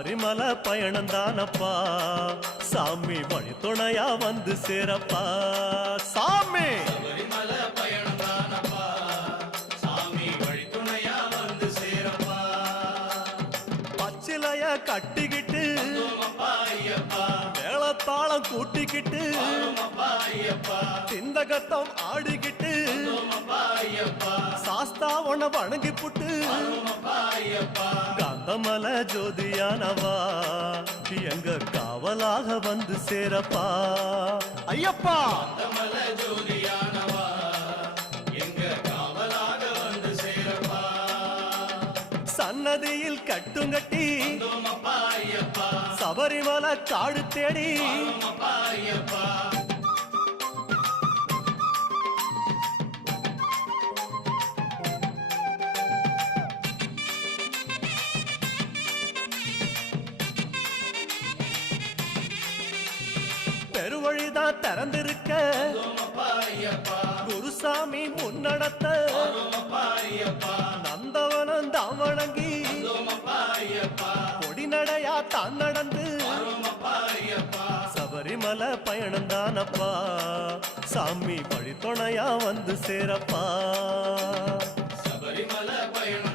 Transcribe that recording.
சபரிமலை பயணம் தானப்பா சாமி வழி துணையா வந்து சேரப்பா சாமி சபரிமலை பயணம் தானப்பா சாமி வழி துணையா வந்து சேரப்பா பச்சிலைய கட்டிக்கிட்டு ஐயப்பா மேளத்தாளம் கூட்டிக்கிட்டு ஐயப்பா சிந்தகத்தம் ஆடிக்கிட்டு ஐயப்பா சாஸ்தாவன வணங்கி புட்டு ஐயப்பா காந்தமல ஜோதியானவா எங்க காவலாக வந்து சேரப்பா ஐயப்பா காந்தமல ஜோதியானவா எங்க காவலாக வந்து சேரப்பா சன்னதியில் கட்டுங்கட்டி ஐயப்பா சபரிமலை காடு தேடி ஐயப்பா பெருவழிதான் திறந்திருக்க குருசாமி முன்னடத்த நந்தவனம் தான் வணங்கி கொடிநடையா தான் நடந்து சபரிமலை பயணம் தானப்பா சாமி வழி துணையா வந்து சேரப்பா சபரிமலை பயணம்